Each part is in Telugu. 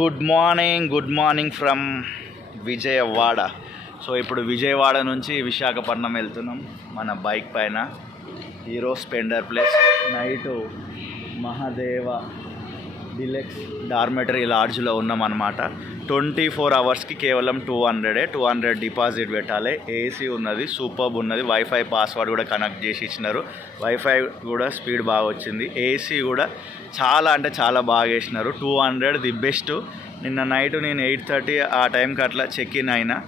Good morning from Vijayawada. So ఇప్పుడు విజయవాడ నుంచి విశాఖపట్నం వెళ్తున్నాం మన బైక్ పైన. Hero Splendor plus night Mahadeva deluxe dormitory లాడ్జ్లో ఉన్నాం అనమాట. 24 అవర్స్కి కేవలం 200 డిపాజిట్ పెట్టాలి. ఏసీ ఉన్నది, సూపర్బ్ ఉన్నది. వైఫై పాస్వర్డ్ కూడా కనెక్ట్ చేసి ఇచ్చినారు. వైఫై కూడా స్పీడ్ బాగా వచ్చింది. ఏసీ కూడా చాలా అంటే చాలా బాగా వేసినారు. 200 ది బెస్ట్. నిన్న నైట్ నేను 8:30 ఆ టైంకి అట్లా చెక్ ఇన్ అయినా.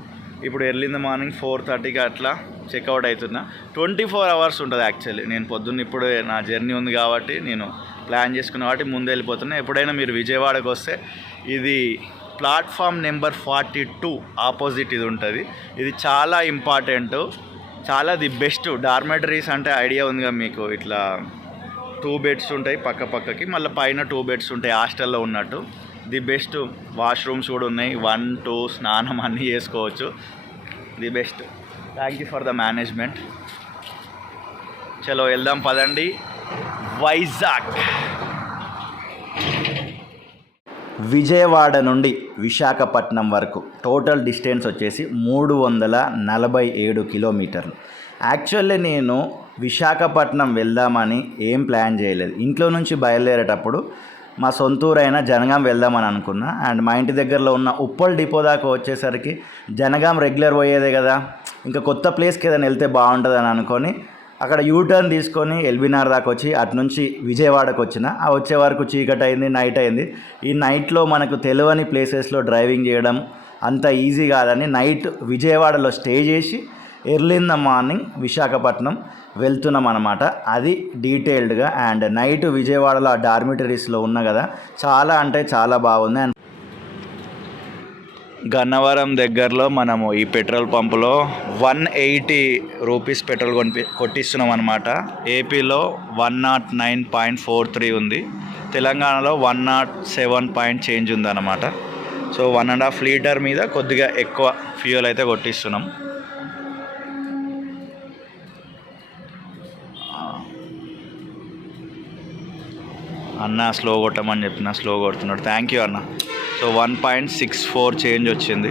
ఇప్పుడు ఎర్లీ ఇన్ ద మార్నింగ్ 4:30కి అట్లా చెక్అవుట్ అవుతున్నా. 24 అవర్స్ ఉంటుంది యాక్చువల్లీ. నేను పొద్దున్న ఇప్పుడు నా జర్నీ ఉంది కాబట్టి నేను ప్లాన్ చేసుకున్న కాబట్టి ముందు వెళ్ళిపోతున్నా. ఎప్పుడైనా మీరు విజయవాడకు వస్తే ఇది ప్లాట్ఫామ్ నెంబర్ 42 ఆపోజిట్ ఇది ఉంటుంది. ఇది చాలా ఇంపార్టెంట్, చాలా ది బెస్ట్. డార్మెటరీస్ అంటే ఐడియా ఉందిగా మీకు, ఇట్లా 2 బెడ్స్ ఉంటాయి పక్క పక్కకి, మళ్ళీ పైన 2 బెడ్స్ ఉంటాయి హాస్టల్లో ఉన్నట్టు. The best. వాష్రూమ్స్ కూడా ఉన్నాయి, 1, 2 స్నానం అన్నీ చేసుకోవచ్చు. The best. Thank you for the management. చలో వెళ్దాం పదండి. వైజాగ్. విజయవాడ నుండి విశాఖపట్నం వరకు టోటల్ డిస్టెన్స్ వచ్చేసి 347 కిలోమీటర్లు. యాక్చువల్లీ నేను విశాఖపట్నం వెళ్దామని ఏం ప్లాన్ చేయలేదు. ఇంట్లో నుంచి బయలుదేరేటప్పుడు మా సొంతూరైన జనగాం వెళ్దామని అనుకున్నా. అండ్ మా ఇంటి దగ్గరలో ఉన్న ఉప్పల్ డిపో దాకా వచ్చేసరికి జనగాం రెగ్యులర్ పోయేదే కదా, ఇంకా కొత్త ప్లేస్కి ఏదైనా వెళ్తే బాగుంటుందని అనుకొని అక్కడ యూటర్న్ తీసుకొని ఎల్బీనగర్ దాకా వచ్చి అటు నుంచి విజయవాడకు వచ్చిన. ఆ వచ్చే వరకు చీకటి అయింది, నైట్ అయింది. ఈ నైట్లో మనకు తెలియని ప్లేసెస్లో డ్రైవింగ్ చేయడం అంత ఈజీ కాదని నైట్ విజయవాడలో స్టే చేసి early in the morning Visakhapatnam వెళ్తున్నాం అన్నమాట. అది డీటెయిల్డ్గా. అండ్ నైట్ విజయవాడలో ఆ డార్మిటరీస్లో ఉన్నా కదా, చాలా అంటే చాలా బాగుంది. అండ్ గన్నవరం దగ్గరలో మనము ఈ పెట్రోల్ పంపులో 180 రూపీస్ పెట్రోల్ కొట్టిస్తున్నాం అనమాట. ఏపీలో 109.43 ఉంది, తెలంగాణలో 107 పాయింట్ చేంజ్ ఉందన్నమాట. సో 1.5 లీటర్ మీద కొద్దిగా ఎక్కువ ఫ్యూయల్ అయితే కొట్టిస్తున్నాం. అన్న స్లో కొట్టమని చెప్పిన, స్లో కొడుతున్నాడు. థ్యాంక్ యూ అన్న. సో 1.64 చేంజ్ వచ్చింది.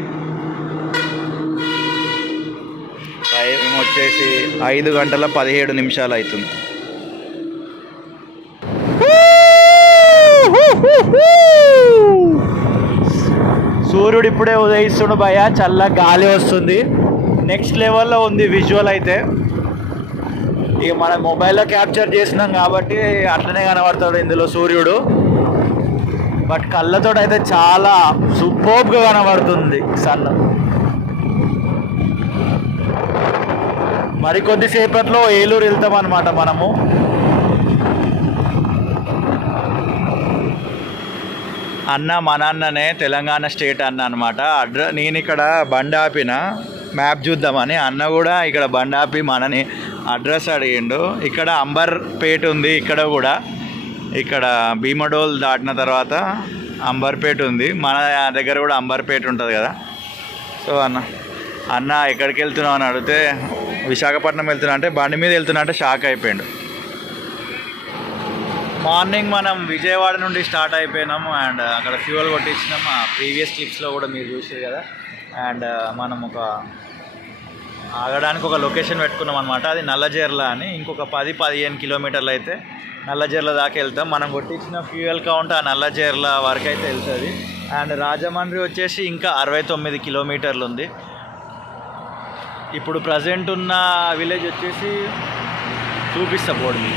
టైం వచ్చేసి 5 గంటల 17 నిమిషాలు అవుతుంది. సూర్యుడు ఇప్పుడే ఉదయిస్తుండు భయ, చల్ల గాలి వస్తుంది. నెక్స్ట్ లెవెల్లో ఉంది విజువల్ అయితే. ఇక మన మొబైల్లో క్యాప్చర్ చేసినాం కాబట్టి అట్లనే కనబడతాడు ఇందులో సూర్యుడు. బట్ కళ్ళతో అయితే చాలా సూపర్బ్గా కనబడుతుంది సన్. మరికొద్దిసేపట్లో ఏలూరు వెళ్తాం అన్నమాట మనము. అన్న మన అన్ననే, తెలంగాణ స్టేట్ అన్న అనమాట. నేను ఇక్కడ బండి ఆపిన మ్యాప్ చూద్దామని, అన్న కూడా ఇక్కడ బండి ఆపి మనని అడ్రస్ అడిగిండు. ఇక్కడ అంబర్పేట ఉంది, ఇక్కడ కూడా ఇక్కడ భీమడోల్ దాటిన తర్వాత అంబర్పేట ఉంది. మన దగ్గర కూడా అంబర్పేట ఉంటుంది కదా. సో అన్న ఎక్కడికి వెళ్తున్నావు అని అడిగితే విశాఖపట్నం వెళ్తున్నా అంటే, బండి మీద వెళ్తున్నా అంటే షాక్ అయిపోయాడు. మార్నింగ్ మనం విజయవాడ నుండి స్టార్ట్ అయిపోయినాము. అండ్ అక్కడ ఫ్యూయల్ కొట్టించినాం. ఆ ప్రీవియస్ క్లిప్స్లో కూడా మీరు చూసారు కదా. అండ్ మనం ఆగడానికి ఒక లొకేషన్ పెట్టుకున్నాం అనమాట. అది నల్లజర్ల అని. ఇంకొక 10-15 కిలోమీటర్లు అయితే నల్లజర్ల దాకా వెళ్తాం. మనం కొట్టించిన ఫ్యూయల్ కౌంట్ ఆ నల్లజర్ల వరకు అయితే వెళ్తుంది. అండ్ రాజమండ్రి వచ్చేసి ఇంకా 69 కిలోమీటర్లు ఉంది. ఇప్పుడు ప్రజెంట్ ఉన్న విలేజ్ వచ్చేసి చూపిస్తా బోర్డు,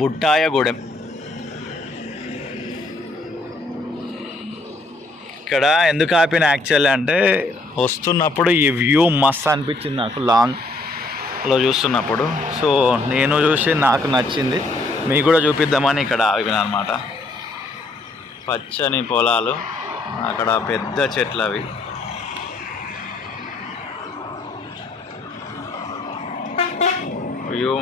బుట్టాయగూడెం. ఇక్కడ ఎందుకు ఆపిన యాక్చువల్లీ అంటే, వస్తున్నప్పుడు ఈ వ్యూ మస్త్ అనిపించింది నాకు లాంగ్లో చూస్తున్నప్పుడు. సో నేను చూసి నాకు నచ్చింది, మీకు కూడా చూపిద్దామని ఇక్కడ ఆగిన అనమాట. పచ్చని పొలాలు, అక్కడ పెద్ద చెట్లు అవి. వ్యూ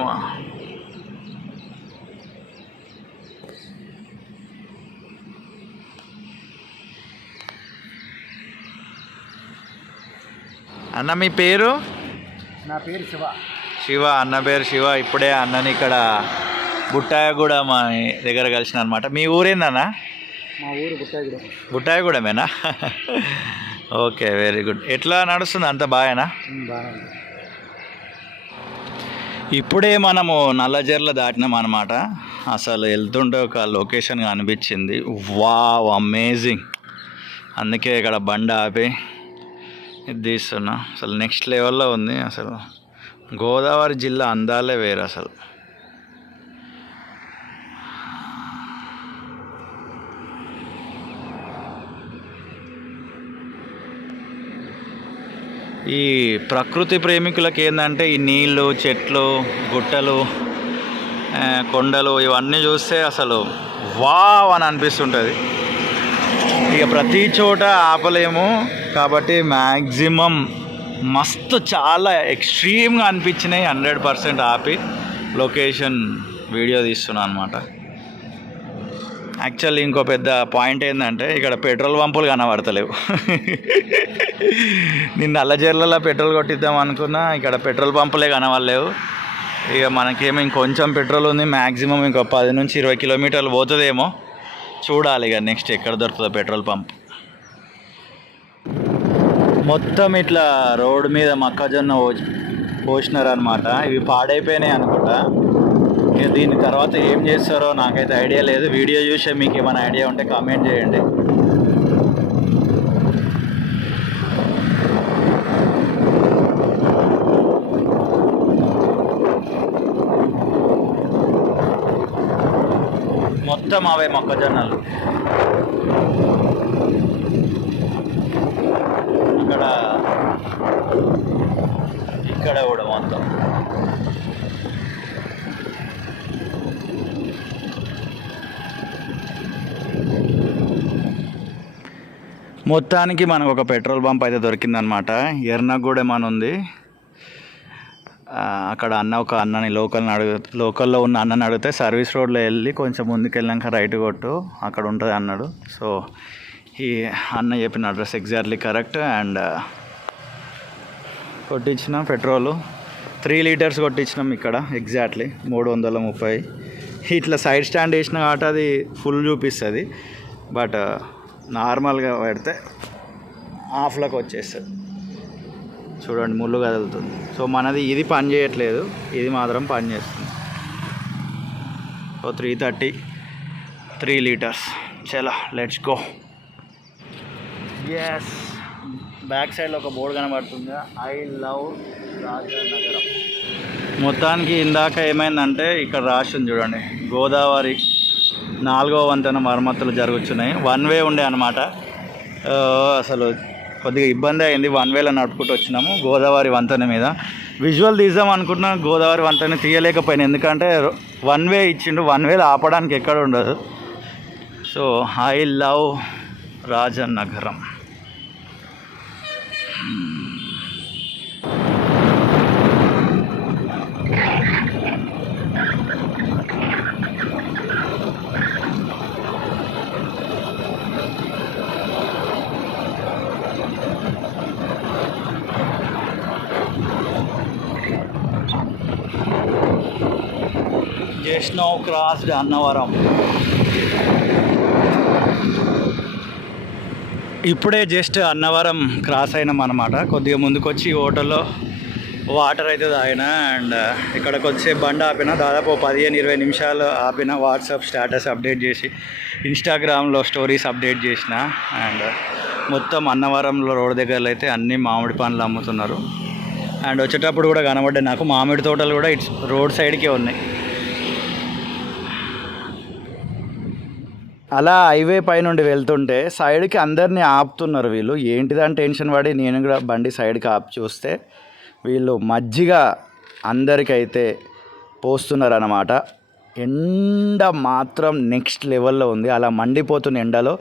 అన్న మీ పేరు? నా పేరు శివ. శివ. అన్న పేరు శివ. ఇప్పుడే అన్నని ఇక్కడ బుట్టాయగూడ మా దగ్గర కలిసిన అనమాట. మీ ఊరేందన్నా? మా ఊరు బుట్టాయగూడ. బుట్టాయగూడమేనా? Okay, very good. ఎట్లా నడుస్తుంది? అంత బాగానా? బాగా. ఇప్పుడే మనము నల్లజర్ల దాటినాం అనమాట. అసలు వెళ్తుంటే ఒక లొకేషన్ అనిపించింది. Wow, amazing. అందుకే ఇక్కడ బండి ఆపి ఇది తీస్తున్నా. అసలు నెక్స్ట్ లెవెల్లో ఉంది. అసలు గోదావరి జిల్లా అందాలే వేరు అసలు. ఈ ప్రకృతి ప్రేమికులకి ఏంటంటే ఈ నీళ్ళు, చెట్లు, గుట్టలు, కొండలు ఇవన్నీ చూస్తే అసలు వావ్ అని అనిపిస్తుంటుంది. ఇక ప్రతి చోట ఆపలేము కాబట్టి మ్యాక్సిమం మస్తు చాలా ఎక్స్ట్రీమ్గా అనిపించినాయి. 100% ఆపి లొకేషన్ వీడియో తీస్తున్నాను అనమాట. యాక్చువల్లీ ఇంకో పెద్ద పాయింట్ ఏంటంటే ఇక్కడ పెట్రోల్ పంపులు కనబడతలేవు. నేను నల్లజర్లలో పెట్రోల్ కొట్టిద్దాం అనుకున్నా, ఇక్కడ పెట్రోల్ పంపులే కనబడలేవు. ఇక మనకేమో ఇంకొంచెం పెట్రోల్ ఉంది. మ్యాక్సిమం ఇంకో 10 నుంచి 20 కిలోమీటర్లు పోతుందేమో. చూడాలి ఇక నెక్స్ట్ ఎక్కడ దొరుకుతుందో పెట్రోల్ పంప్. మొత్తం ఇట్లా రోడ్డు మీద మొక్కజొన్న పోసినారనమాట. ఇవి పాడైపోయినాయి అనుకుంటా. ఇక దీని తర్వాత ఏం చేస్తారో నాకైతే ఐడియా లేదు. వీడియో చూసే మీకు ఏమైనా ఐడియా ఉంటే కామెంట్ చేయండి. మొత్తం అవే మొక్కజొన్నలు. ఇక్కడ కూడా మొత్తం మొత్తానికి మనకు ఒక పెట్రోల్ బంప్ అయితే దొరికిందనమాట. ఎర్నగూడెం అని ఉంది. అక్కడ ఒక అన్నని లోకల్లో ఉన్న అన్నని అడిగితే సర్వీస్ రోడ్లో వెళ్ళి కొంచెం ముందుకు వెళ్ళాక రైట్ కొట్టు అక్కడ ఉంటుంది అన్నాడు. సో ఈ అన్న చెప్పిన అడ్రస్ ఎగ్జాక్ట్లీ కరెక్ట్. అండ్ కొట్టించినాం పెట్రోలు 3 లీటర్స్ కొట్టించినాం ఇక్కడ ఎగ్జాక్ట్లీ 330. ఇట్లా సైడ్ స్టాండ్ వేసిన కాబట్టి అది ఫుల్ చూపిస్తుంది. బట్ నార్మల్గా పెడితే హాఫ్లోకి వచ్చేస్తుంది. చూడండి ముళ్ళు కదులుతుంది. సో మనది ఇది పని చేయట్లేదు, ఇది మాత్రం పని చేస్తుంది. So 330 3 litres. చలో లెట్స్ గో. ఎస్, బ్యాక్ సైడ్లో ఒక బోర్డు కనబడుతుంది, ఐ లవ్ రాజనగరం. మొత్తానికి ఇందాక ఏమైందంటే ఇక్కడ రాసింది చూడండి, గోదావరి 4వ వంతెన మరమ్మతులు జరుగుతున్నాయి. 1 వే ఉండే అనమాట. అసలు కొద్దిగా ఇబ్బంది అయింది. 1 వేలో నడుపుకుంటూ వచ్చినాము గోదావరి వంతెన మీద. విజువల్ తీద్దాం అనుకున్నా, గోదావరి వంతెన తీయలేకపోయినా, ఎందుకంటే 1 వే ఇచ్చిండు. 1 వేలో ఆపడానికి ఎక్కడ ఉండదు. So I love Rajanagaram. Just now crossed Annavaram. ఇప్పుడే జస్ట్ అన్నవరం క్రాస్ అయినాం అనమాట. కొద్దిగా ముందుకు వచ్చి హోటల్లో వాటర్ అయితే తాగిన. అండ్ ఇక్కడికి వచ్చే బండి ఆపిన, దాదాపు 15-20 నిమిషాలు ఆపిన. వాట్సాప్ స్టేటస్ అప్డేట్ చేసి, ఇన్స్టాగ్రామ్లో స్టోరీస్ అప్డేట్ చేసిన. అండ్ మొత్తం అన్నవరంలో రోడ్ దగ్గరలో అయితే అన్ని మామిడి పండ్లు అమ్ముతున్నారు. అండ్ వచ్చేటప్పుడు కూడా కనబడ్డాయి నాకు మామిడి తోటలు కూడా ఇట్స్ రోడ్ సైడ్కే ఉన్నాయి. అలా హైవే పైనుండి వెళ్తుంటే సైడ్కి అందరినీ ఆపుతున్నారు వీళ్ళు. ఏంటిదని టెన్షన్ పడి నేను కూడా బండి సైడ్కి ఆపి చూస్తే వీళ్ళు మజ్జిగ అందరికైతే పోస్తున్నారు అన్నమాట. ఎండ మాత్రం నెక్స్ట్ లెవెల్లో ఉంది. అలా మండిపోతున్న ఎండలో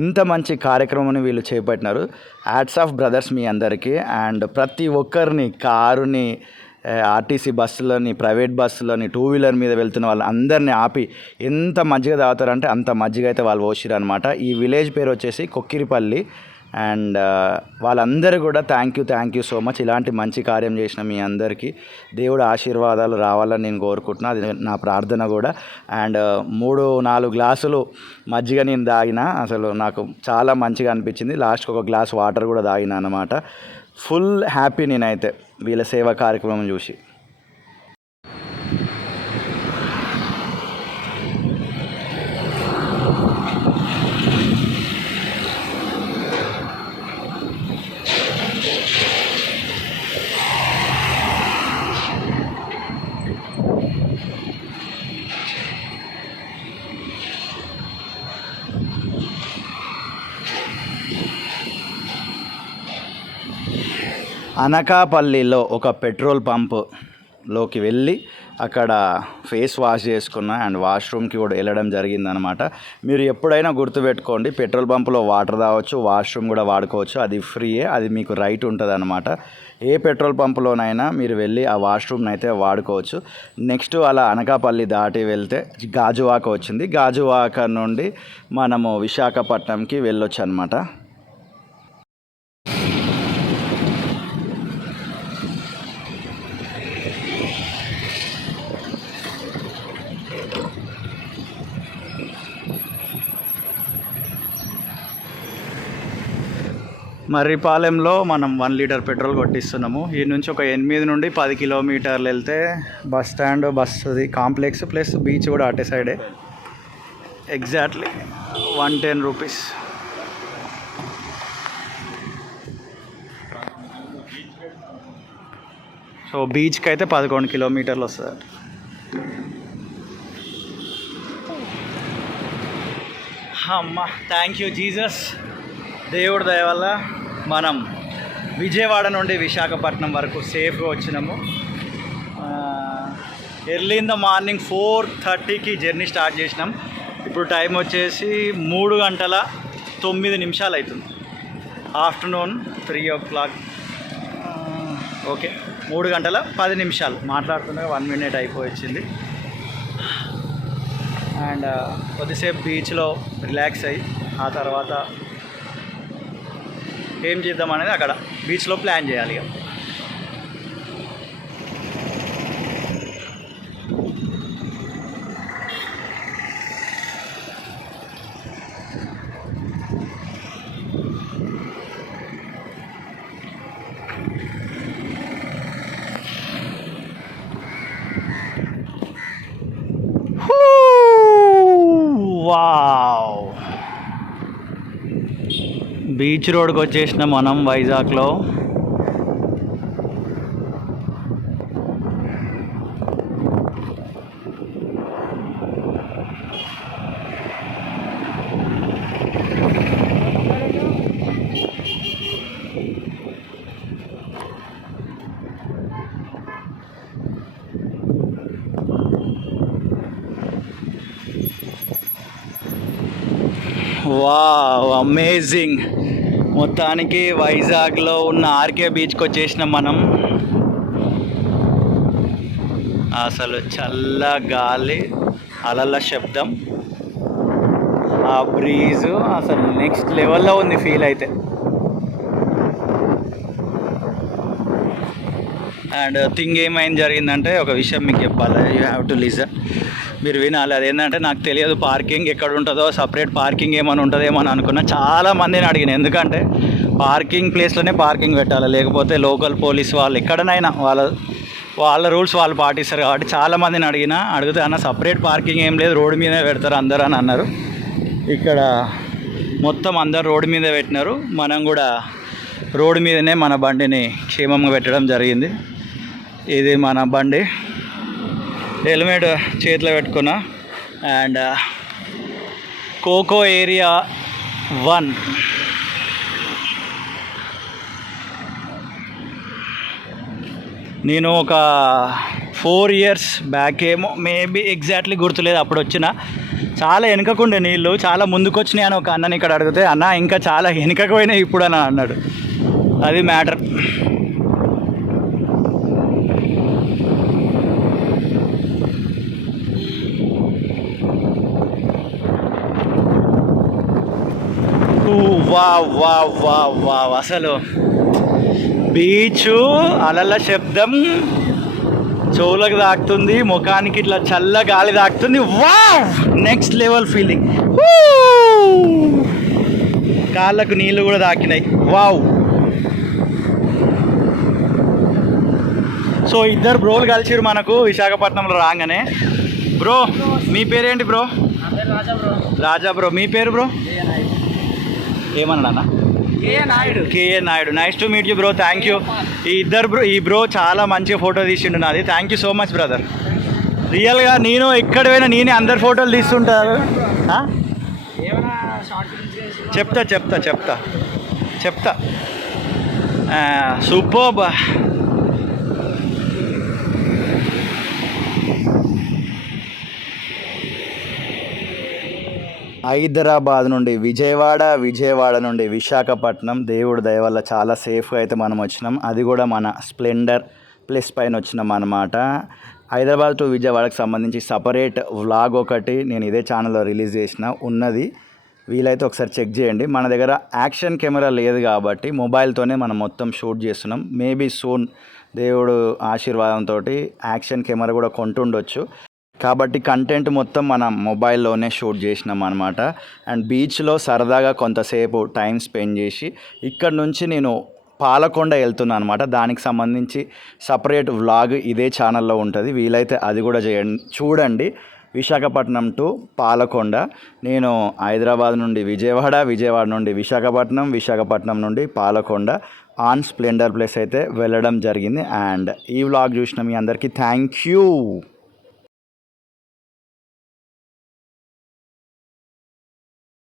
ఇంత మంచి కార్యక్రమాన్ని వీళ్ళు చేపట్టినారు. హ్యాట్స్ ఆఫ్ బ్రదర్స్ మీ అందరికీ. అండ్ ప్రతి ఒక్కరిని, కారుని, ఆర్టీసీ బస్సులని, ప్రైవేట్ బస్సులని, 2 వీలర్ మీద వెళ్తున్న వాళ్ళు అందరినీ ఆపి ఎంత మజ్జిగ తాగుతారంటే అంత మజ్జిగ అయితే వాళ్ళు పోసిరు అనమాట. ఈ విలేజ్ పేరు వచ్చేసి కొక్కిరిపల్లి. అండ్ వాళ్ళందరూ కూడా థ్యాంక్ యూ సో మచ్. ఇలాంటి మంచి కార్యం చేసిన మీ అందరికీ దేవుడు ఆశీర్వాదాలు రావాలని నేను కోరుకుంటున్నా, అది నా ప్రార్థన కూడా. అండ్ 3-4 గ్లాసులు మజ్జిగ నేను తాగిన, అసలు నాకు చాలా మంచిగా అనిపించింది. లాస్ట్కి ఒక గ్లాస్ వాటర్ కూడా తాగిన అనమాట. ఫుల్ హ్యాపీ నేనైతే వీళ్ళ సేవా కార్యక్రమం చూసి. అనకాపల్లిలో ఒక పెట్రోల్ పంప్లోకి వెళ్ళి అక్కడ ఫేస్ వాష్ చేసుకున్న అండ్ వాష్రూమ్కి కూడా వెళ్ళడం జరిగిందనమాట. మీరు ఎప్పుడైనా గుర్తుపెట్టుకోండి, పెట్రోల్ పంపులో వాటర్ తాగొచ్చు, వాష్రూమ్ కూడా వాడుకోవచ్చు, అది ఫ్రీయే, అది మీకు రైట్ ఉంటుంది అనమాట. ఏ పెట్రోల్ పంపులోనైనా మీరు వెళ్ళి ఆ వాష్రూమ్ని అయితే వాడుకోవచ్చు. నెక్స్ట్ అలా అనకాపల్లి దాటి వెళ్తే గాజువాక వచ్చింది. గాజువాక నుండి మనము విశాఖపట్నంకి వెళ్ళొచ్చు అనమాట. మర్రిపాలెంలో మనం 1 లీటర్ పెట్రోల్ కొట్టిస్తున్నాము. ఈ నుంచి ఒక 8 నుండి 10 కిలోమీటర్లు వెళ్తే బస్ స్టాండ్, బస్సుది కాంప్లెక్స్ ప్లస్ బీచ్ కూడా అటే సైడే. Exactly 110 rupees. సో బీచ్కి అయితే 11 కిలోమీటర్లు వస్తుంది. అమ్మ థ్యాంక్ యూ జీసస్. దేవుడి దయ వల్ల మనం విజయవాడ నుండి విశాఖపట్నం వరకు సేఫ్గా వచ్చినాము. ఎర్లీ ఇన్ ద మార్నింగ్ 4:30కి జర్నీ స్టార్ట్ చేసినాం. ఇప్పుడు టైం వచ్చేసి 3:09 అవుతుంది. Afternoon 3 o'clock. ఓకే, 3:10 మాట్లాడుతుండగా 1 minute అయిపోయింది. అండ్ కొద్దిసేపు బీచ్లో రిలాక్స్ అయ్యి ఆ తర్వాత ఏం చేద్దాం అనేది అక్కడ బీచ్లో ప్లాన్ చేయాలి. ఇక వావ్, బీచ్ రోడ్కి వచ్చేసిన మనం వైజాగ్లో. Wow, amazing. మొత్తానికి వైజాగ్లో ఉన్న ఆర్కే బీచ్కి వచ్చేసినాం మనం. అసలు చల్ల గాలి, అలల శబ్దం, ఆ బ్రీజు అసలు నెక్స్ట్ లెవెల్లో ఉంది ఫీల్ అయితే. అండ్ థింగ్ ఏమైంది జరిగిందంటే, ఒక విషయం మీకు చెప్పాలి, యూ హ్యావ్ టు లిజన్, మీరు వినాలి. అదేంటంటే నాకు తెలియదు పార్కింగ్ ఎక్కడ ఉంటుందో, సపరేట్ పార్కింగ్ ఏమైనా ఉంటుందేమో అని అనుకున్నా. చాలామందిని అడిగిన, ఎందుకంటే పార్కింగ్ ప్లేస్లోనే పార్కింగ్ పెట్టాలి, లేకపోతే లోకల్ పోలీస్ వాళ్ళు ఎక్కడనైనా వాళ్ళ రూల్స్ వాళ్ళు పాటిస్తారు. కాబట్టి చాలామందిని అడిగితే అన్న సపరేట్ పార్కింగ్ ఏం లేదు, రోడ్డు మీదే పెడతారు అందరూ అని అన్నారు. ఇక్కడ మొత్తం అందరు రోడ్డు మీదే పెట్టినారు. మనం కూడా రోడ్డు మీదనే మన బండిని క్షేమంగా పెట్టడం జరిగింది. ఇది మన బండి, హెల్మెట్ చేతిలో పెట్టుకున్నా. అండ్ కోకో ఏరియా 1. నేను ఒక 4 years బ్యాక్ ఏమో, మేబీ ఎగ్జాక్ట్లీ గుర్తులేదు, అప్పుడు వచ్చిన. చాలా వెనుకకుండే నీళ్ళు, చాలా ముందుకు వచ్చినాయి అని ఒక అన్నని ఇక్కడ అడిగితే, అన్న ఇంకా చాలా వెనుకకు పోయినాయి ఇప్పుడు అని అన్నాడు. అది matter. Wow wow wow wow అసలు బీచు అలల శబ్దం చెవులకు తాకుతుంది, ముఖానికి ఇట్లా చల్ల గాలి తాకుతుంది. Wow next level feeling. కాళ్ళకు నీళ్ళు కూడా తాకినాయి. వావ్. సో ఇద్దరు బ్రోలు కలిసిరు మనకు విశాఖపట్నంలో రాగానే. బ్రో మీ పేరేంటి బ్రో? రాజా బ్రో. మీ పేరు బ్రో? ఏమన్నా? కేఏ నాయుడు. Nice to meet you bro. Thank you. ఈ బ్రో చాలా మంచిగా ఫోటో తీసిండు నాది. Thank you so much brother. రియల్గా నేను ఎక్కడ పోయినా నేనే అందరు ఫోటోలు తీస్తుంటారు. చెప్తా సూపర్ బా. హైదరాబాద్ నుండి విజయవాడ నుండి విశాఖపట్నం దేవుడి దయ వల్ల చాలా సేఫ్గా అయితే మనం వచ్చినాం. అది కూడా మన స్ప్లెండర్ ప్లస్ పైన వచ్చినాం అన్నమాట. హైదరాబాద్ టు విజయవాడకు సంబంధించి సపరేట్ వ్లాగ్ ఒకటి నేను ఇదే ఛానల్లో రిలీజ్ చేసిన ఉన్నది. వీలైతే ఒకసారి చెక్ చేయండి. మన దగ్గర యాక్షన్ కెమెరా లేదు కాబట్టి మొబైల్తోనే మనం మొత్తం షూట్ చేస్తున్నాం. మేబీ సూన్ దేవుడు ఆశీర్వాదంతో యాక్షన్ కెమెరా కూడా కొంటుండొచ్చు. కాబట్టి కంటెంట్ మొత్తం మనం మొబైల్లోనే షూట్ చేసినాం అనమాట. అండ్ బీచ్లో సరదాగా కొంతసేపు టైం స్పెండ్ చేసి ఇక్కడ నుంచి నేను పాలకొండ వెళ్తున్నాను అనమాట. దానికి సంబంధించి సపరేట్ వ్లాగ్ ఇదే ఛానల్లో ఉంటుంది. వీలైతే అది కూడా చూడండి. విశాఖపట్నం టు పాలకొండ. నేను హైదరాబాద్ నుండి విజయవాడ నుండి విశాఖపట్నం నుండి పాలకొండ ఆన్ స్ప్లెండర్ ప్లేస్ అయితే వెళ్ళడం జరిగింది. అండ్ ఈ వ్లాగ్ చూసిన మీ అందరికీ థ్యాంక్ యూ.